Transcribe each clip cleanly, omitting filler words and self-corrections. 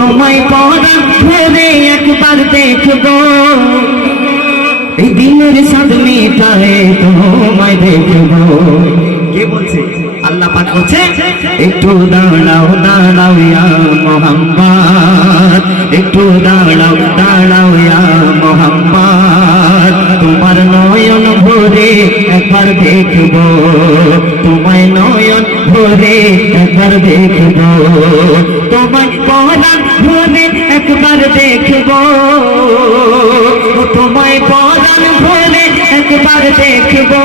তোমায় পরাণ ভরে একবার দেখবো, এই দিনের স্বাদ মিটায়ে তোমায় দেখবো। কে বলছে? আল্লাহ পাক বলছে একটু দাঁড়াও দাঁড়াও ইয়া মুহাম্মদ, একটু দাঁড়াও দাঁড়াও ইয়া মুহাম্মদ, তোমার নয়ন ভরে একবার দেখবো, তোমায় নয়ন ভরে একবার দেখবো, তোমায় পরাণ ভরে একবার দেখবো, তোমায় পরাণ ভরে একবার দেখবো,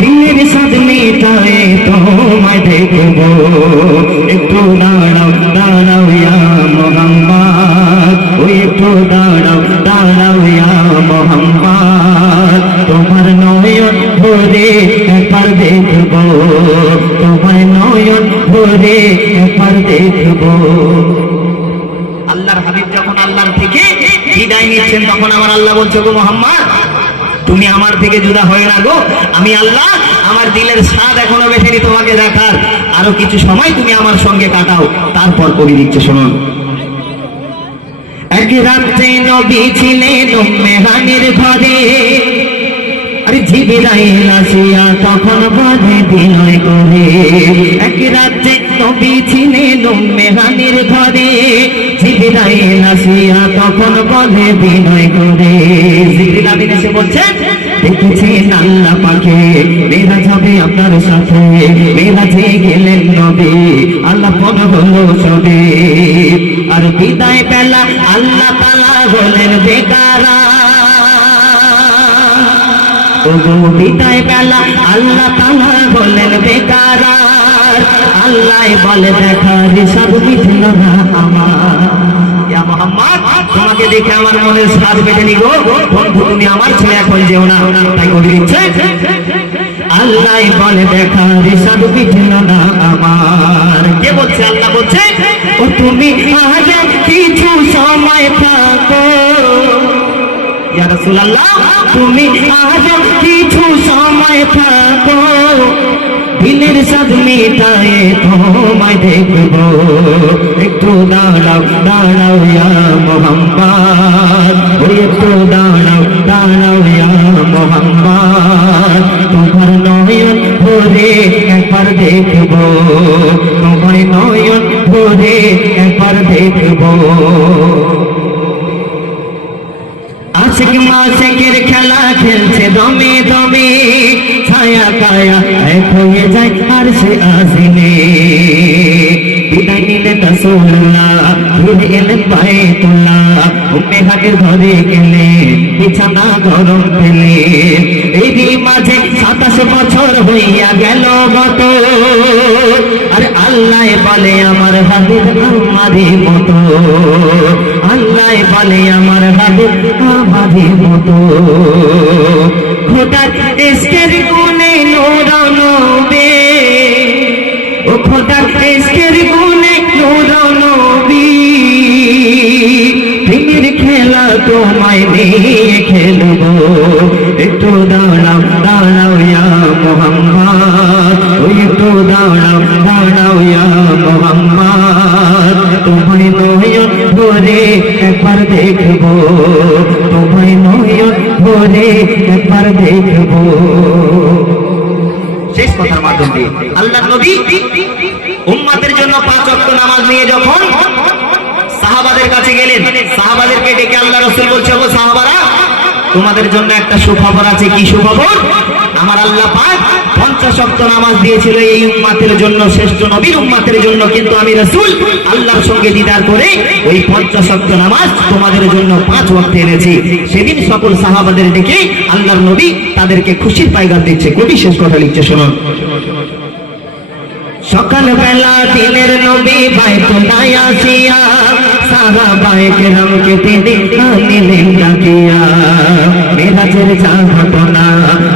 দিনের স্বাদ মিটায়ে তোমায় দেখবো, একটু দাঁড়াও দাঁড়াও ইয়া মুহাম্মদ, ওই একটু দাঁড়াও দাঁড়াও ইয়া মুহাম্মদ, তোমার নয়ন ভরে একবার দেখবো, তোমার নয়ন ভরে একবার দেখবো। আল্লাহর হাবিব যখন আল্লাহর থেকে বিদায় নিচ্ছেন তখন আমার আল্লাহ বলছে, গো মুহাম্মদ তুমি আমার থেকে জুদা হয়ে না গো, আমি আল্লাহ আমার দিলের স্বাদ এখনো বেশি তোমাকে দেখার, আরো কিছু সময় তুমি আমার সঙ্গে কাটাও। তারপর কবি দিচ্ছে শুনুন। এক রাত্রে নবী ছিলেন মেহরানের ঘরে, আরে জিবরাইল আসিয়া তখন বাঁধে বিনয় করে, এক রাত্রে নবী ছিলেন মেহরানের ঘরে, জিবরাইল আসিয়া তখন বাঁধে বিনয় করে। জিবরিল আমিন এসে বলছেন, দেখেছেন আল্লাহ পাকে মেরাজ হবে আপনার সাথে, মেরাজে গেলেন নবী আল্লাহ পন হলো সবে, আর বিদায় বেলা আল্লাহ তাআলা বলেন বেকারা, বিদায় বেলা আল্লাহ তাআলা বলেন বেকারার, আল্লাহ বলে দেখার সব মিটল না আমার, ইয়া মুহাম্মদ তোমাকে দেখে আমার মনের স্বাদ মেটেনি গো বন্ধু, তুমি আমার ছেলে এখন যেও না। তাই কবি দিচ্ছে, আল্লাহ বলে দেখার সব মিটল না আমার। কে বলছে? আল্লাহ বলছে, ও তুমি আগে কিছু সময় থাকো, ইয়া রাসূলুল্লাহ তুমি আজ কিছু সময় থাকো, দিলের স্বাদ মিটায়ে তোমায় দেখবো, একটু দাঁড়াও দাঁড়াও ইয়া মুহাম্মদ, ওই একটু দাঁড়াও দাঁড়াও ইয়া মুহাম্মদ, তোমার নয়ন ভরে একবার দেখবো, তোমার নয়ন ভরে একবার দেখবো। আশিক মাশিকের খেলা খেলছে দমে দমে, ছায়া কায়া এক হয়ে যায় আরশে আজিমে, বিদায় নিলেন রাসূলুল্লাহ ঘুরে এলেন বাইতুল্লাহ, উম্মে হানির ঘরে গেলেন বিছানা গরম পেলেন, এরই মাঝে 27 বছর হইয়া গেল গত, আর আল্লাহ বলে আমার হাবিব আমারই মতো, আল্লাহ বলে আমার হাবিব আমারই মতো, খোদার ইশকের গুণে নূরানবী, ও খোদার ইশকের গুণে নূরানবী, প্রেমের খেলা তোমায় নিয়ে খেলবো, একটু দাঁড়াও দাঁড়াও ইয়া মুহাম্মদ, ওই একটু দাঁড়াও দাঁড়াও ইয়া মুহাম্মদ, তোমায় নয়ন ভরে একবার দেখবো, তোমায় নয়ন ভরে একবার দেখবো। শেষ কথার মাধ্যম দিয়ে আল্লাহ নবী উম্মতের জন্য 5 ওয়াক্ত নামাজ নিয়ে যখন সাহাবাদের কাছে গেলেন, সাহাবাদেরকে ডেকে আল্লাহ রাসূল বলছে, ও সাহাবারা তোমাদের জন্য একটা সুখবর আছে। কি সুখবর? আমার আল্লাহ পাক 50 ওয়াক্ত নামাজ দিয়েছিল এই উম্মতের জন্য, শ্রেষ্ঠ নবীর উম্মতের জন্য, কিন্তু আমি রাসূল আল্লাহর সঙ্গে দিদার করে ওই 50 ওয়াক্ত নামাজ তোমাদের জন্য 5 ওয়াক্ত এনেছি। সেদিন সকল সাহাবাদের ডেকে আল্লাহর নবী তাদেরকে খুশির পায়গাম দিচ্ছে। কবি শেষ কথা লিখছে শুনুন। সকাল বেলা দিনের নবী বাইতুল্লাহ আসিয়া, সাহাবায়ে কেরামকে তিনি আনিলেন ডাকিয়া, মেরাজের যা ঘটনা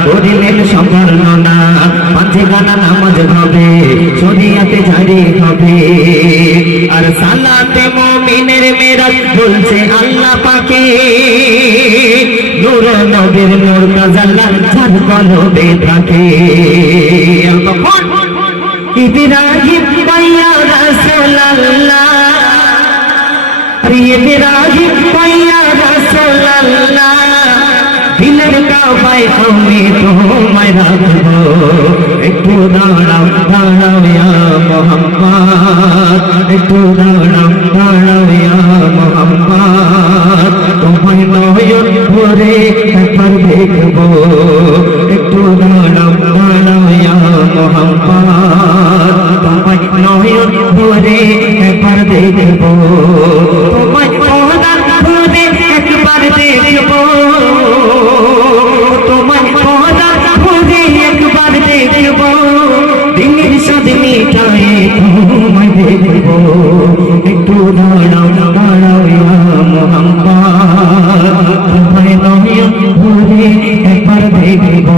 করিলেন সম্বর্ণনা, 5 গানা নামাজ হবে শরিয়াতে জারি হবে, আর সালাতে মুমিনের মেরাজ বলছে আল্লাহ পাকে, নূর নবীর নূর তাজাল্লার ঝাড় কলবে থাকে। তখন ইব্রাহিম পাইয়া রাসূলুল্লাহ প্রিয় রাহি পাইয়া রাসূলুল্লাহ দিলের কাবায় আমি তোমায় রাখবো একটু দাঁড়াও দাঁড়াও ইয়া মুহাম্মদ একটু দাঁড়াও দাঁড়াও ইয়া মুহাম্মদ তোমায় নয়ন ভরে একবার দেখবো একটু দাঁড়াও দাঁড়াও ইয়া মুহাম্মদ তোমায় নয়ন ভরে একবার দেখবো তোমায় পদার ভরে একবার দেখবো তোমায় পদার ভরে একবার দেখবো দিনের সাথ মিটায়ে তোমায় দেখবো একটু দাঁড়াও দাঁড়াও ইয়া মুহাম্মদ তোমায় নয়ন ভরে একবার দেখবো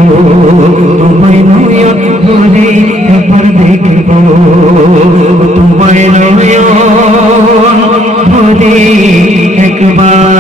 তোমায় নয়ন ভরে একবার দেখবো তোমায় নয়ন ভরে একবার